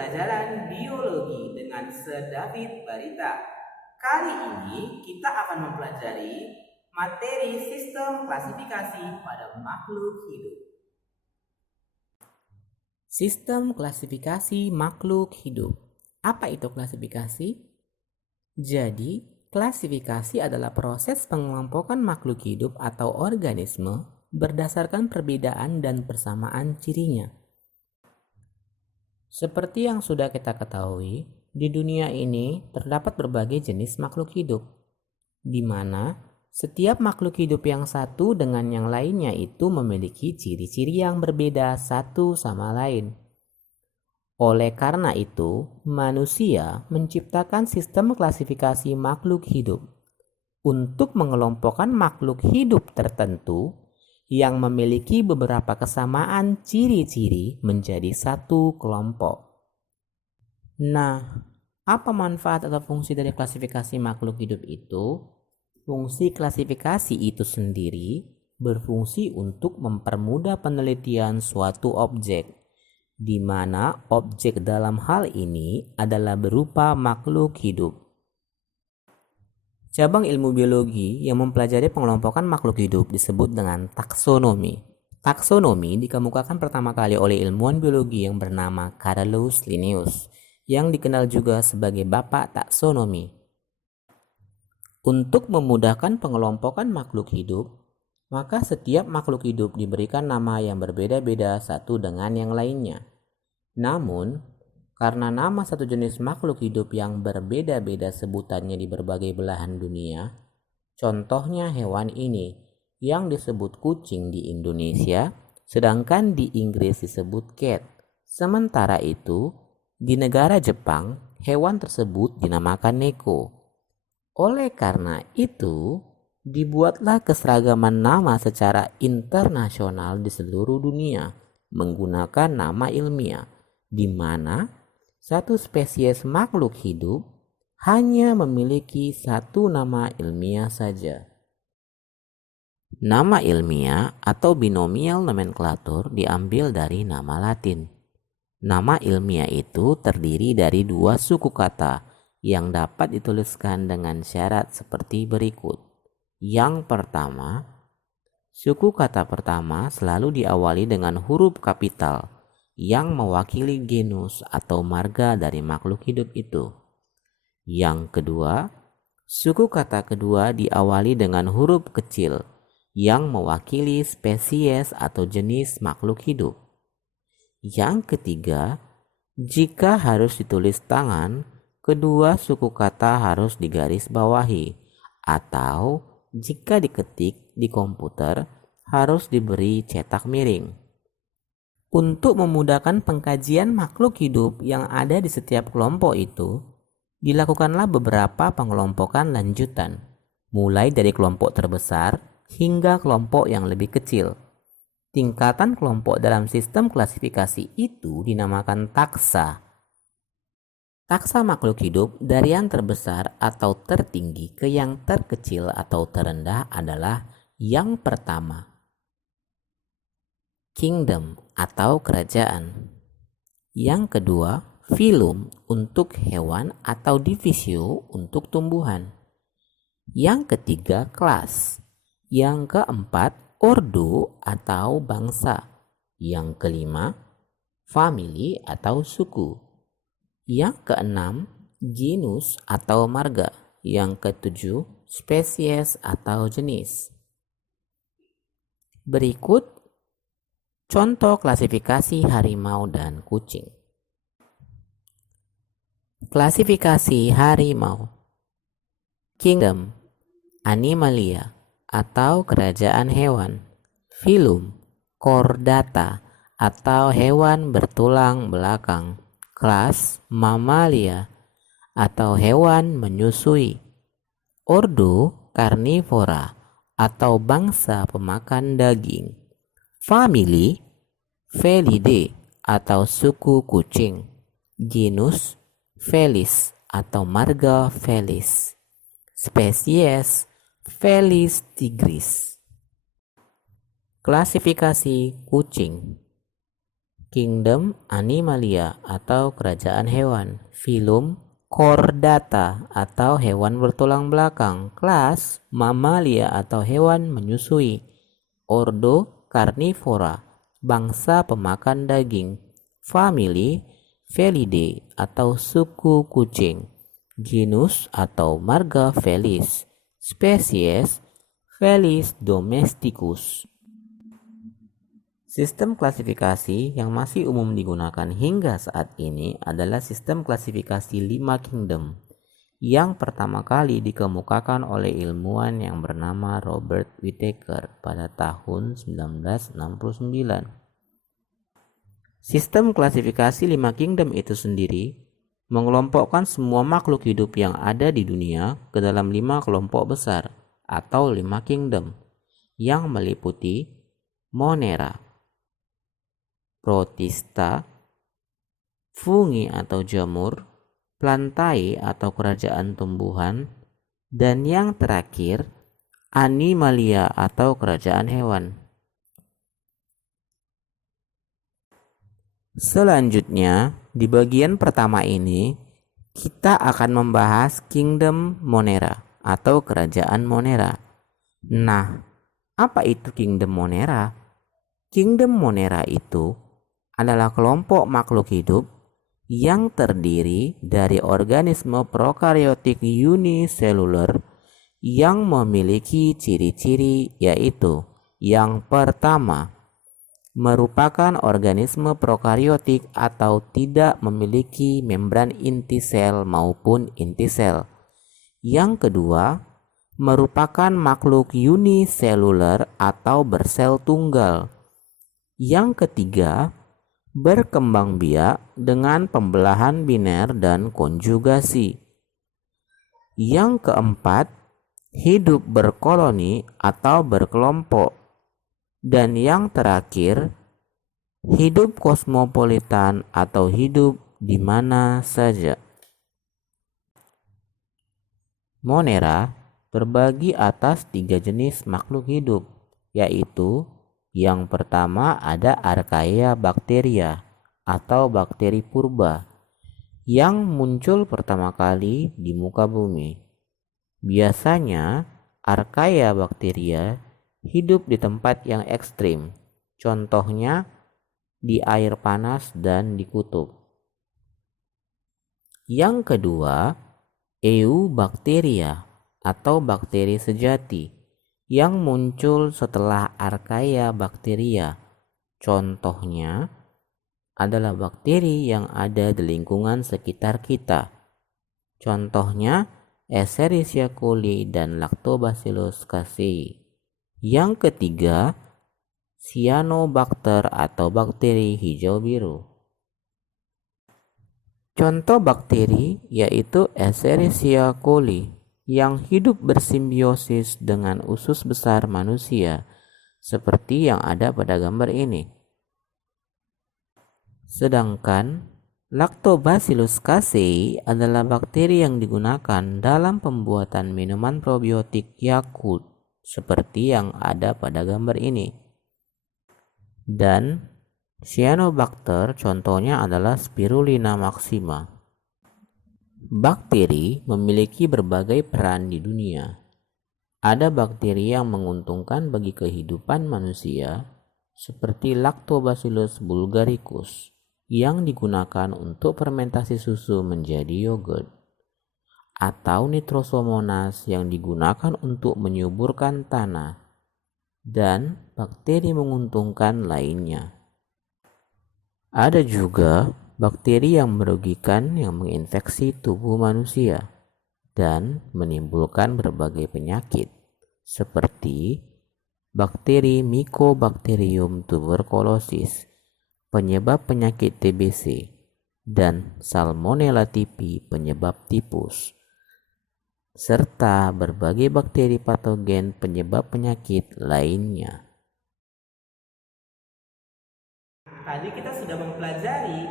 pelajaran biologi dengan David Barita. Kali ini kita akan mempelajari materi sistem klasifikasi pada makhluk hidup. Sistem klasifikasi makhluk hidup. Apa itu klasifikasi? Jadi, klasifikasi adalah proses pengelompokan makhluk hidup atau organisme berdasarkan perbedaan dan persamaan cirinya. Seperti yang sudah kita ketahui, di dunia ini terdapat berbagai jenis makhluk hidup, di mana setiap makhluk hidup yang satu dengan yang lainnya itu memiliki ciri-ciri yang berbeda satu sama lain. Oleh karena itu, manusia menciptakan sistem klasifikasi makhluk hidup untuk mengelompokkan makhluk hidup tertentu yang memiliki beberapa kesamaan ciri-ciri menjadi satu kelompok. Nah, apa manfaat atau fungsi dari klasifikasi makhluk hidup itu? Fungsi klasifikasi itu sendiri berfungsi untuk mempermudah penelitian suatu objek, di mana objek dalam hal ini adalah berupa makhluk hidup. Cabang ilmu biologi yang mempelajari pengelompokan makhluk hidup disebut dengan taksonomi. Taksonomi dikemukakan pertama kali oleh ilmuwan biologi yang bernama Carolus Linnaeus, yang dikenal juga sebagai Bapak Taksonomi. Untuk memudahkan pengelompokan makhluk hidup, maka setiap makhluk hidup diberikan nama yang berbeda-beda satu dengan yang lainnya. Namun, karena nama satu jenis makhluk hidup yang berbeda-beda sebutannya di berbagai belahan dunia, contohnya hewan ini yang disebut kucing di Indonesia, sedangkan di Inggris disebut cat. Sementara itu, di negara Jepang, hewan tersebut dinamakan neko. Oleh karena itu, dibuatlah keseragaman nama secara internasional di seluruh dunia menggunakan nama ilmiah, di mana satu spesies makhluk hidup hanya memiliki satu nama ilmiah saja. Nama ilmiah atau binomial nomenklatur diambil dari nama Latin. Nama ilmiah itu terdiri dari dua suku kata yang dapat dituliskan dengan syarat seperti berikut. Yang pertama, suku kata pertama selalu diawali dengan huruf kapital yang mewakili genus atau marga dari makhluk hidup itu. Yang kedua, suku kata kedua diawali dengan huruf kecil yang mewakili spesies atau jenis makhluk hidup. Yang ketiga, jika harus ditulis tangan, kedua suku kata harus digaris bawahi, atau jika diketik di komputer harus diberi cetak miring. Untuk memudahkan pengkajian makhluk hidup yang ada di setiap kelompok itu, dilakukanlah beberapa pengelompokan lanjutan, mulai dari kelompok terbesar hingga kelompok yang lebih kecil. Tingkatan kelompok dalam sistem klasifikasi itu dinamakan taksa. Taksa makhluk hidup dari yang terbesar atau tertinggi ke yang terkecil atau terendah adalah yang pertama, kingdom atau kerajaan. Yang kedua, phylum untuk hewan atau divisio untuk tumbuhan. Yang ketiga, kelas. Yang keempat, ordo atau bangsa. Yang kelima, family atau suku. Yang keenam, genus atau marga. Yang ketujuh, spesies atau jenis. Berikut contoh klasifikasi harimau dan kucing. Klasifikasi harimau. Kingdom, Animalia atau kerajaan hewan. Phylum, Chordata atau hewan bertulang belakang. Kelas, Mammalia atau hewan menyusui. Ordo, Carnivora atau bangsa pemakan daging. Family, Felidae atau suku kucing. Genus, Felis atau marga Felis. Spesies, Felis tigris. Klasifikasi kucing. Kingdom Animalia atau kerajaan hewan. Phylum Chordata atau hewan bertulang belakang. Kelas Mammalia atau hewan menyusui. Ordo Carnivora, bangsa pemakan daging. Family Felidae atau suku kucing. Genus atau marga Felis. Spesies Felis domesticus. Sistem klasifikasi yang masih umum digunakan hingga saat ini adalah sistem klasifikasi 5 kingdom yang pertama kali dikemukakan oleh ilmuwan yang bernama Robert Whittaker pada tahun 1969. Sistem klasifikasi 5 kingdom itu sendiri mengelompokkan semua makhluk hidup yang ada di dunia ke dalam 5 kelompok besar atau 5 kingdom yang meliputi Monera, Protista, fungi atau jamur, plantae atau kerajaan tumbuhan, dan yang terakhir Animalia atau kerajaan hewan. Selanjutnya, di bagian pertama ini kita akan membahas Kingdom Monera atau kerajaan Monera. Nah, apa itu Kingdom Monera? Kingdom Monera itu adalah kelompok makhluk hidup yang terdiri dari organisme prokaryotik uniseluler yang memiliki ciri-ciri yaitu yang pertama, merupakan organisme prokaryotik atau tidak memiliki membran inti sel maupun inti sel. Yang kedua, merupakan makhluk uniseluler atau bersel tunggal. Yang ketiga, berkembang biak dengan pembelahan biner dan konjugasi. Yang keempat, hidup berkoloni atau berkelompok. Dan yang terakhir, hidup kosmopolitan atau hidup di mana saja. Monera terbagi atas 3 jenis makhluk hidup, yaitu yang pertama ada Archaea bacteria atau bakteri purba yang muncul pertama kali di muka bumi. Biasanya Archaea bacteria hidup di tempat yang ekstrim, contohnya di air panas dan di kutub. Yang kedua, Eubacteria atau bakteri sejati yang muncul setelah Archaea bacteria. Contohnya adalah bakteri yang ada di lingkungan sekitar kita. Contohnya Escherichia coli dan Lactobacillus casei. Yang ketiga, Cyanobacter atau bakteri hijau biru. Contoh bakteri yaitu Escherichia coli yang hidup bersimbiosis dengan usus besar manusia, seperti yang ada pada gambar ini. Sedangkan Lactobacillus casei adalah bakteri yang digunakan dalam pembuatan minuman probiotik Yakult, seperti yang ada pada gambar ini. Dan Cyanobacter contohnya adalah Spirulina maxima. Bakteri memiliki berbagai peran di dunia. Ada bakteri yang menguntungkan bagi kehidupan manusia, seperti Lactobacillus bulgaricus, yang digunakan untuk fermentasi susu menjadi yogurt, atau Nitrosomonas yang digunakan untuk menyuburkan tanah, dan bakteri menguntungkan lainnya. Ada juga bakteri yang merugikan yang menginfeksi tubuh manusia dan menimbulkan berbagai penyakit seperti bakteri Mycobacterium tuberculosis, penyebab penyakit TBC, dan Salmonella typhi, penyebab tipus, serta berbagai bakteri patogen penyebab penyakit lainnya. Tadi kita sudah mempelajari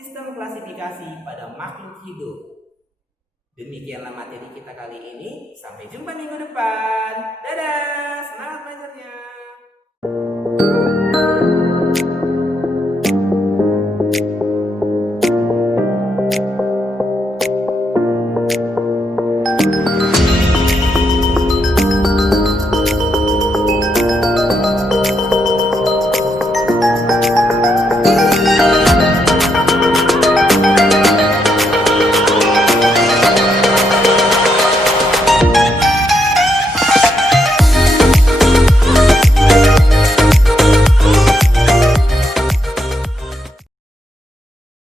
sistem klasifikasi pada makhluk hidup. Demikianlah materi kita kali ini. Sampai jumpa minggu depan. Dadah, semangat belajarnya.